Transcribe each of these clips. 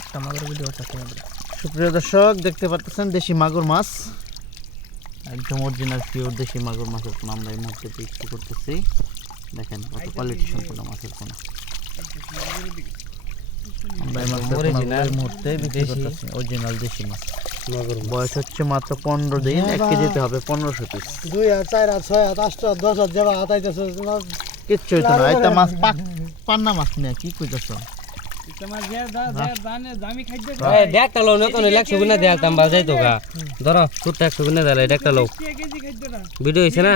একটা মাগুর ভিডিও চাচ্ছি আমরা সুপ্রিয় দর্শক দেখতে পাচ্ছেন দেশি মাগুর মাছ। একদম অরিজিনাল পিওর দেশি মাগুর মাছের পোনা। আমরা এই মুহূর্তে বিক্রি করতেছি। দেখেন কত কোয়ালিটি সম্পূর্ণ মাছের পোনা। আমরা এই মাছের পোনাগুলো মুহূর্তে বিক্রি করতেছি। অরিজিনাল দেশি মাছ। বয়স হচ্ছে মাত্র পনেরো দিন। এক কেজিতে হবে পনেরোশো পিস দুই হাত চার ছয় আষ্ট হাত দশ হাত যাবা হাত আইতেছে কিচ্ছু হইতো না। এটা মাছ পান্না মাছ নিয়ে কি কইতেছ? লো নতুন একশো গুণা দেয়া দাম বাজাই তো গা। ধরো সুটটা একশো গুণা দেয় দেখটা লো ভিডিও হয়েছে না?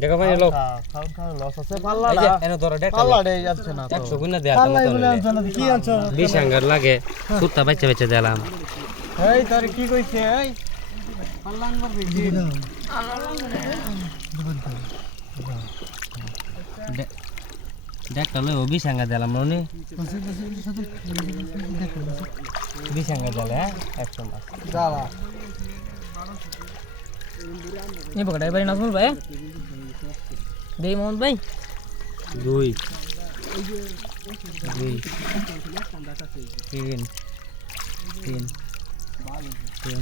দেখা পাই লো খাওয়া খাওয়া লস আছে। এই এনে ধরো দেখটা লো পাল্লাটাই যাচ্ছে না তো। একশো গুণা দেয়া দাম মতন কি আনছো? বিশ আঙ্গার লাগে সুটটা বাচ্চা বাচ্চা দিলাম। এই তোর কি কইছে এই? দেখটা লো বিশ আঙ্গার দিলাম নি বিশ আঙ্গার দিলে হ্যাঁ একশো মাছ যাবা এই পকড়া এবারে নাজমুল ভাই দেই মোহন ভাই দুই দুই তিন তিন তিন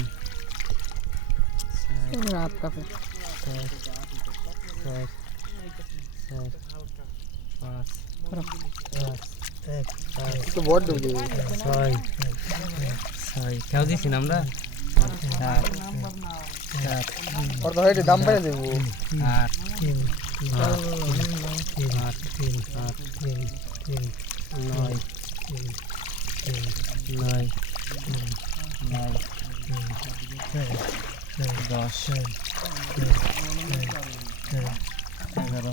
রাত কাপে চার চার চার পাঁচ তো বড় ডুবলি ছয় ছয় খেয়াল দিছি আমরা সাত তো হইতে দাম পাই দেবো আট আট আট নয় নয় নয় দশ এগারো